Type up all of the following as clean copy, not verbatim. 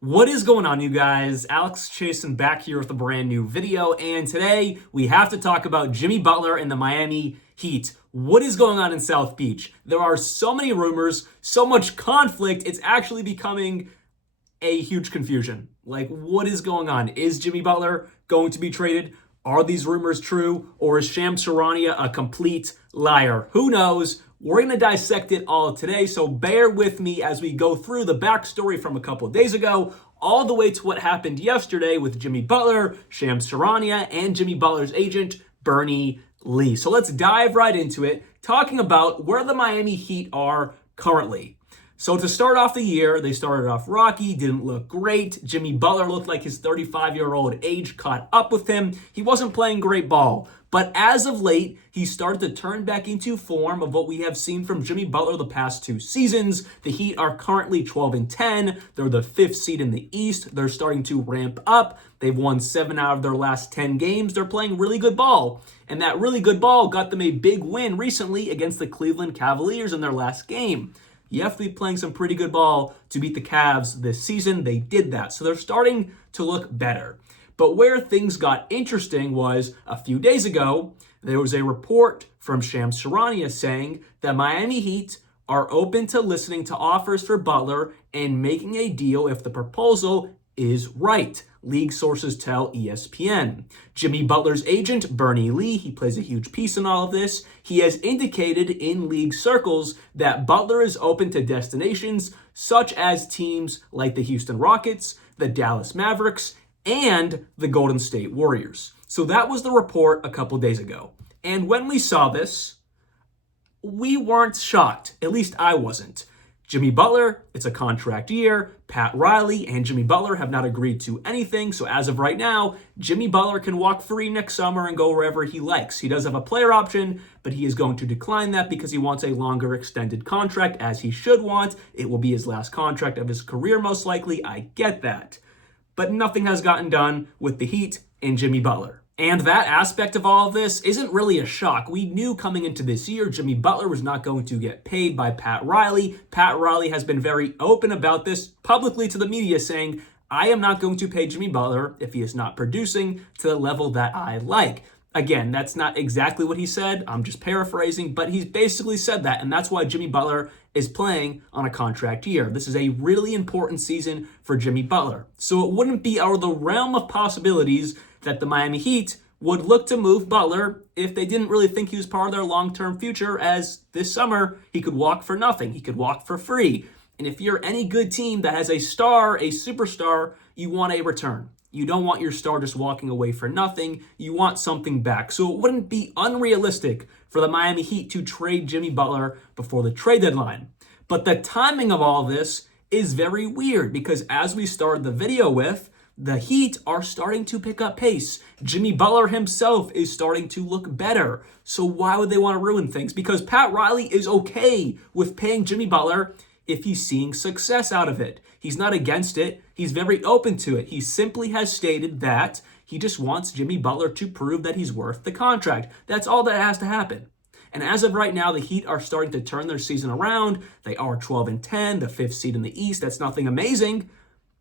What is going on, you guys? Alex Chasen back here with a brand new video, and today we have to talk about Jimmy Butler and the Miami Heat. What is going on in South Beach? There are so many rumors, so much conflict, it's actually becoming a huge confusion. Like, what is going on? Is Jimmy Butler going to be traded? Are these rumors true? Or is Charania a complete liar? Who knows? We're going to dissect it all today, so bear with me as we go through the backstory from a couple of days ago, all the way to what happened yesterday with Jimmy Butler, Charania, and Jimmy Butler's agent, Bernie Lee. So let's dive right into it, talking about where the Miami Heat are currently. So to start off the year, they started off rocky, didn't look great. Jimmy Butler looked like his 35-year-old age caught up with him. He wasn't playing great ball. But as of late, he started to turn back into form of what we have seen from Jimmy Butler the past two seasons. The Heat are currently 12-10. They're the 5th seed in the East. They're starting to ramp up. They've won 7 out of their last 10 games. They're playing really good ball. And that really good ball got them a big win recently against the Cleveland Cavaliers in their last game. You have to be playing some pretty good ball to beat the Cavs this season. They did that. So they're starting to look better. But where things got interesting was a few days ago, there was a report from Charania saying that Miami Heat are open to listening to offers for Butler and making a deal if the proposal is right. League sources tell ESPN. Jimmy Butler's agent, Bernie Lee, he plays a huge piece in all of this. He has indicated in league circles that Butler is open to destinations such as teams like the Houston Rockets, the Dallas Mavericks, and the Golden State Warriors. So that was the report a couple days ago. And when we saw this, we weren't shocked. At least I wasn't. Jimmy Butler, it's a contract year. Pat Riley and Jimmy Butler have not agreed to anything. So as of right now, Jimmy Butler can walk free next summer and go wherever he likes. He does have a player option, but he is going to decline that because he wants a longer extended contract, as he should want. It will be his last contract of his career, most likely. I get that. But nothing has gotten done with the Heat and Jimmy Butler. And that aspect of all of this isn't really a shock. We knew coming into this year, Jimmy Butler was not going to get paid by Pat Riley. Pat Riley has been very open about this publicly to the media, saying, I am not going to pay Jimmy Butler if he is not producing to the level that I like. Again, that's not exactly what he said. I'm just paraphrasing, but he's basically said that, and that's why Jimmy Butler is playing on a contract year. This is a really important season for Jimmy Butler. So it wouldn't be out of the realm of possibilities that the Miami Heat would look to move Butler if they didn't really think he was part of their long-term future, as this summer he could walk for nothing. He could walk for free. And if you're any good team that has a star, a superstar, you want a return. You don't want your star just walking away for nothing. You want something back. So it wouldn't be unrealistic for the Miami Heat to trade Jimmy Butler before the trade deadline. But the timing of all this is very weird because as we started the video with, the Heat are starting to pick up pace. Jimmy Butler himself is starting to look better. So why would they want to ruin things? Because Pat Riley is okay with paying Jimmy Butler if he's seeing success out of it. He's not against it. He's very open to it. He simply has stated that he just wants Jimmy Butler to prove that he's worth the contract. That's all that has to happen. And as of right now, the Heat are starting to turn their season around. They are 12-10, the 5th seed in the East. That's nothing amazing.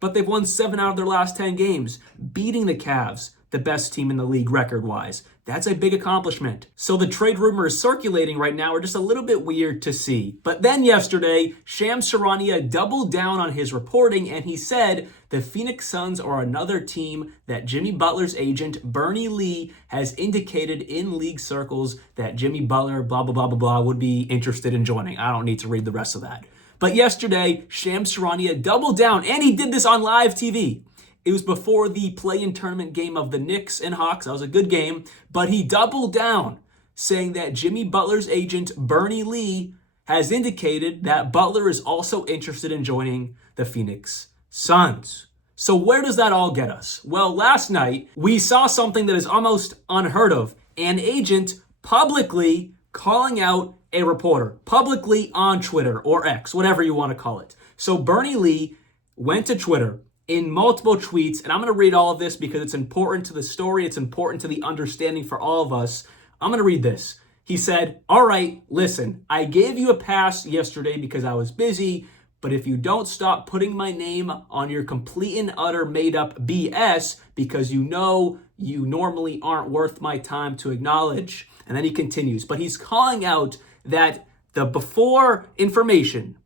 But they've won 7 out of their last 10 games, beating the Cavs, the best team in the league record-wise. That's a big accomplishment. So the trade rumors circulating right now are just a little bit weird to see. But then yesterday, Charania doubled down on his reporting and he said the Phoenix Suns are another team that Jimmy Butler's agent, Bernie Lee, has indicated in league circles that Jimmy Butler, blah, blah, blah, blah, blah, would be interested in joining. I don't need to read the rest of that. But yesterday, Charania doubled down, and he did this on live TV. It was before the play-in tournament game of the Knicks and Hawks. That was a good game. But he doubled down, saying that Jimmy Butler's agent, Bernie Lee, has indicated that Butler is also interested in joining the Phoenix Suns. So where does that all get us? Well, last night, we saw something that is almost unheard of. An agent publicly calling out a reporter, publicly on Twitter or X, whatever you want to call it. So Bernie Lee went to Twitter in multiple tweets, and I'm going to read all of this because it's important to the story, it's important to the understanding for all of us. I'm going to read this. He said, all right, listen, I gave you a pass yesterday because I was busy, But if you don't stop putting my name on your complete and utter made up BS because you know you normally aren't worth my time to acknowledge. And then he continues, but he's calling out that the before information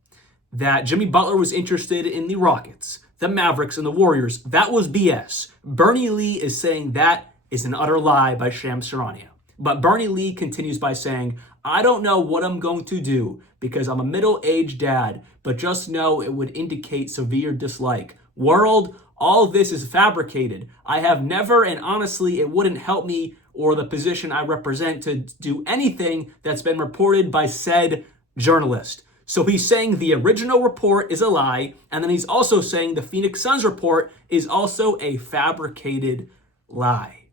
that Jimmy Butler was interested in the Rockets, the Mavericks, and the Warriors, that was BS. Bernie Lee is saying that is an utter lie by Shams Charania. But Bernie Lee continues by saying, I don't know what I'm going to do because I'm a middle-aged dad, but just know it would indicate severe dislike. World, all this is fabricated. I have never, and honestly, it wouldn't help me or the position I represent to do anything that's been reported by said journalist. So he's saying the original report is a lie, and then he's also saying the Phoenix Suns report is also a fabricated lie,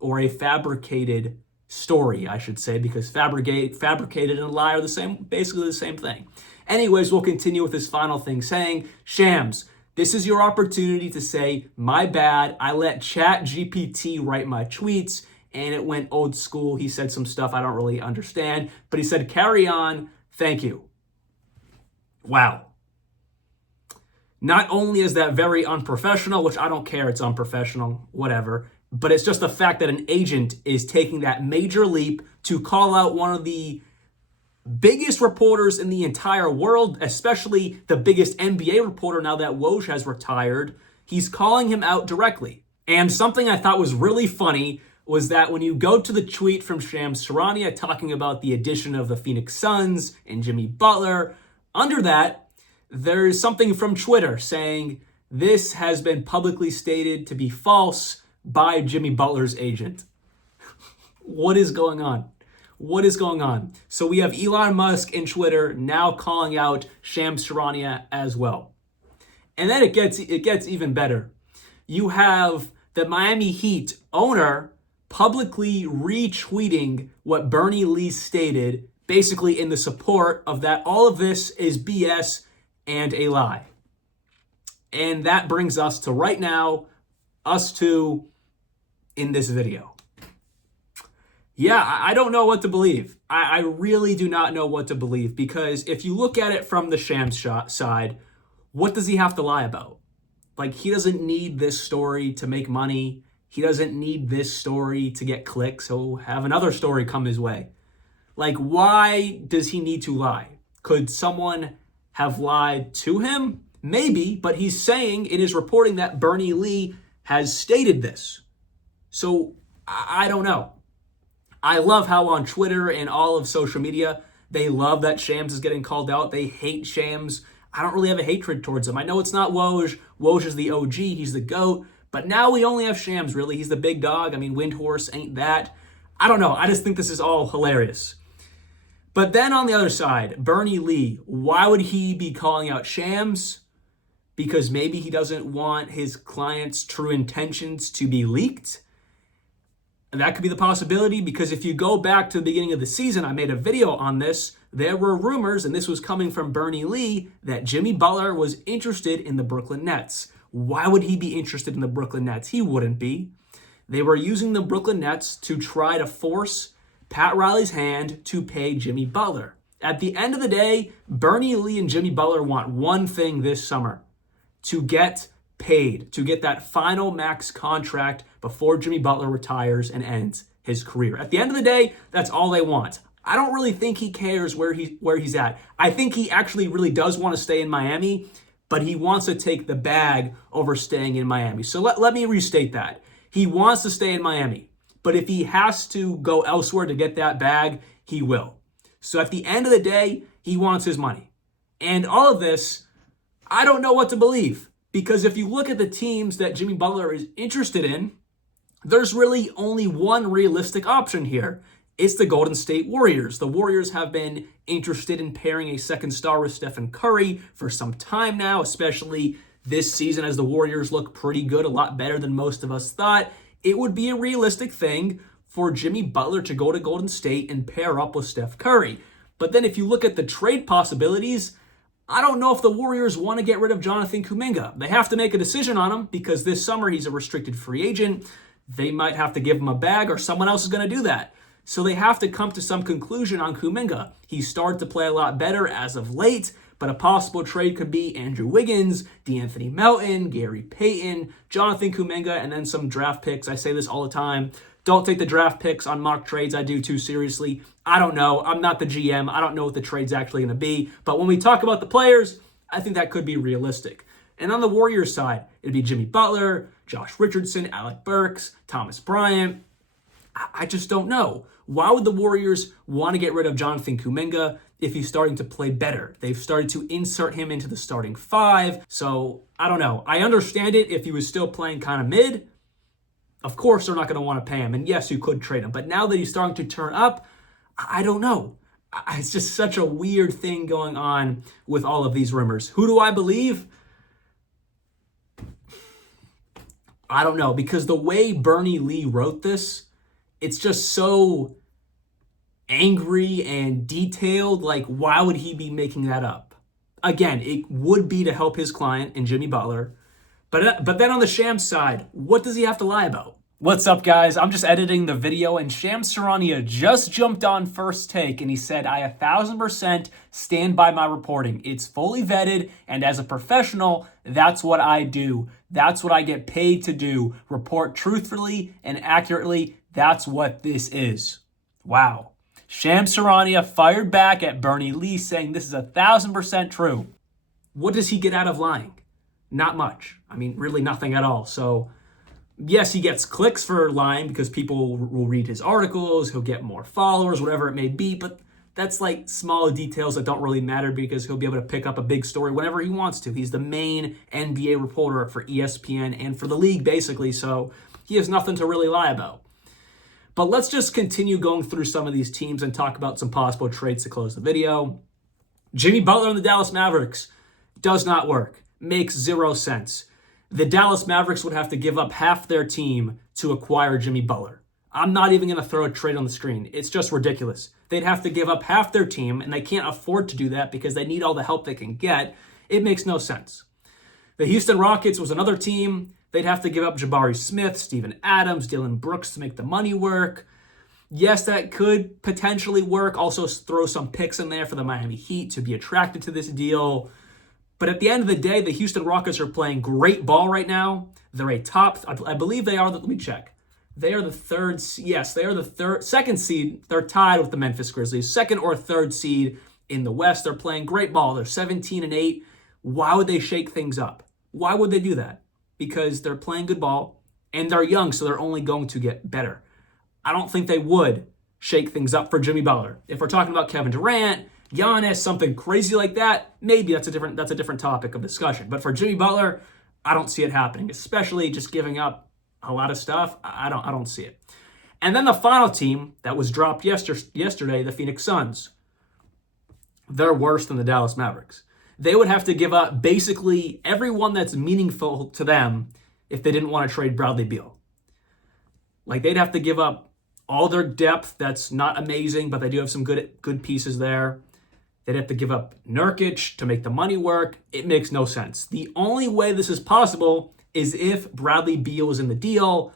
or a fabricated story, I should say, because fabricated and a lie are basically the same thing. Anyways, we'll continue with this final thing saying, Shams, this is your opportunity to say, my bad, I let ChatGPT write my tweets, and it went old school. He said some stuff I don't really understand, but he said, carry on, thank you. Wow. Not only is that very unprofessional, which I don't care, it's unprofessional, whatever, but it's just the fact that an agent is taking that major leap to call out one of the biggest reporters in the entire world, especially the biggest NBA reporter now that Woj has retired. He's calling him out directly. And something I thought was really funny was that when you go to the tweet from Shams Charania talking about the addition of the Phoenix Suns and Jimmy Butler, under that, there's something from Twitter saying this has been publicly stated to be false by Jimmy Butler's agent. What is going on? What is going on? So we have Elon Musk and Twitter now calling out Shams Charania as well. And then it gets even better. You have the Miami Heat owner publicly retweeting what Bernie Lee stated, basically in the support of that all of this is BS and a lie. And that brings us to right now, us two in this video. Yeah, I don't know what to believe. I really do not know what to believe, because if you look at it from the Shams side, what does he have to lie about? Like, he doesn't need this story to make money. He doesn't need this story to get clicks. He'll have another story come his way. Like, why does he need to lie? Could someone have lied to him? Maybe, but he's saying in his reporting that Bernie Lee has stated this. So I don't know. I love how on Twitter and all of social media, they love that Shams is getting called out. They hate Shams. I don't really have a hatred towards him. I know it's not Woj. Woj is the OG. He's the GOAT. But now we only have Shams, really. He's the big dog. I mean, Windhorse ain't that. I don't know. I just think this is all hilarious. But then on the other side, Bernie Lee, why would he be calling out Shams? Because maybe he doesn't want his client's true intentions to be leaked. And that could be the possibility, because if you go back to the beginning of the season, I made a video on this. There were rumors, and this was coming from Bernie Lee, that Jimmy Butler was interested in the Brooklyn Nets. Why would he be interested in the Brooklyn Nets? He wouldn't be. They were using the Brooklyn Nets to try to force Pat Riley's hand to pay Jimmy Butler. At the end of the day, Bernie Lee and Jimmy Butler want one thing this summer: to get paid, to get that final max contract before Jimmy Butler retires and ends his career. At the end of the day, that's all they want. I don't really think he cares where he's at. I think he actually really does want to stay in Miami, but he wants to take the bag over staying in Miami. So let me restate that. He wants to stay in Miami, but if he has to go elsewhere to get that bag, he will. So at the end of the day, he wants his money. And all of this, I don't know what to believe, because if you look at the teams that Jimmy Butler is interested in, there's really only one realistic option here. It's the Golden State Warriors. The Warriors have been interested in pairing a second star with Stephen Curry for some time now, especially this season as the Warriors look pretty good, a lot better than most of us thought. It would be a realistic thing for Jimmy Butler to go to Golden State and pair up with Steph Curry. But then if you look at the trade possibilities, I don't know if the Warriors want to get rid of Jonathan Kuminga. They have to make a decision on him because this summer he's a restricted free agent. They might have to give him a bag, or someone else is going to do that. So they have to come to some conclusion on Kuminga. He started to play a lot better as of late, but a possible trade could be Andrew Wiggins, DeAnthony Melton, Gary Payton, Jonathan Kuminga, and then some draft picks. I say this all the time. Don't take the draft picks on mock trades I do too seriously. I don't know. I'm not the GM. I don't know what the trade's actually going to be. But when we talk about the players, I think that could be realistic. And on the Warriors side, it'd be Jimmy Butler, Josh Richardson, Alec Burks, Thomas Bryant. I just don't know. Why would the Warriors want to get rid of Jonathan Kuminga if he's starting to play better? They've started to insert him into the starting five. So I don't know. I understand it if he was still playing kind of mid. Of course, they're not going to want to pay him. And yes, you could trade him. But now that he's starting to turn up, I don't know. It's just such a weird thing going on with all of these rumors. Who do I believe? I don't know. Because the way Bernie Lee wrote this, it's just so angry and detailed. Like, why would he be making that up? Again, it would be to help his client and Jimmy Butler. But then on the Shams side, what does he have to lie about? What's up, guys? I'm just editing the video, and Shams Charania just jumped on First Take, and he said, I 1,000% stand by my reporting. It's fully vetted, and as a professional, that's what I do. That's what I get paid to do. Report truthfully and accurately. That's what this is. Wow. Shams Charania fired back at Bernie Lee, saying this is 1,000% true. What does he get out of lying? Not much. I mean, really nothing at all. So, yes, he gets clicks for lying because people will read his articles, he'll get more followers, whatever it may be, but that's like small details that don't really matter because he'll be able to pick up a big story whenever he wants to. He's the main NBA reporter for ESPN and for the league, basically, so he has nothing to really lie about. But let's just continue going through some of these teams and talk about some possible trades to close the video. Jimmy Butler and the Dallas Mavericks does not work. Makes zero sense. The Dallas Mavericks would have to give up half their team to acquire Jimmy Butler. I'm not even going to throw a trade on the screen. It's just ridiculous. They'd have to give up half their team, and they can't afford to do that because they need all the help they can get. It makes no sense. The Houston Rockets was another team. They'd have to give up Jabari Smith, Steven Adams, Dylan Brooks to make the money work. Yes, that could potentially work. Also throw some picks in there for the Miami Heat to be attracted to this deal. But at the end of the day, the Houston Rockets are playing great ball right now. They're a top, I believe they are, let me check. They are the third, yes, they are the second seed. They're tied with the Memphis Grizzlies, second or third seed in the West. They're playing great ball. They're 17-8. Why would they shake things up? Why would they do that? Because they're playing good ball and they're young, so they're only going to get better. I don't think they would shake things up for Jimmy Butler. If we're talking about Kevin Durant, Giannis, something crazy like that, maybe that's a different topic of discussion. But for Jimmy Butler, I don't see it happening, especially just giving up a lot of stuff. I don't see it. And then the final team that was dropped yesterday, the Phoenix Suns. They're worse than the Dallas Mavericks. They would have to give up basically everyone that's meaningful to them if they didn't want to trade Bradley Beal. Like, they'd have to give up all their depth that's not amazing, but they do have some good pieces there. They'd have to give up Nurkic to make the money work. It makes no sense. The only way this is possible is if Bradley Beal is in the deal.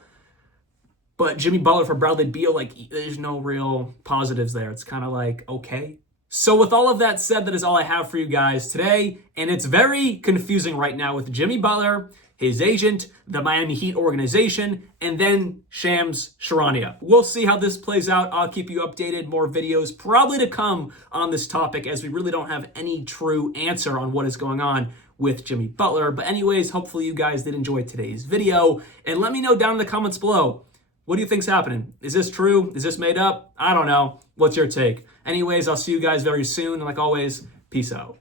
But Jimmy Butler for Bradley Beal, like, there's no real positives there. It's kind of like, okay. So with all of that said, that is all I have for you guys today. And it's very confusing right now with Jimmy Butler, his agent, the Miami Heat organization, and then Shams Charania. We'll see how this plays out. I'll keep you updated. More videos probably to come on this topic, as we really don't have any true answer on what is going on with Jimmy Butler. But anyways, hopefully you guys did enjoy today's video. And let me know down in the comments below, what do you think's happening? Is this true? Is this made up? I don't know. What's your take? Anyways, I'll see you guys very soon. And like always, peace out.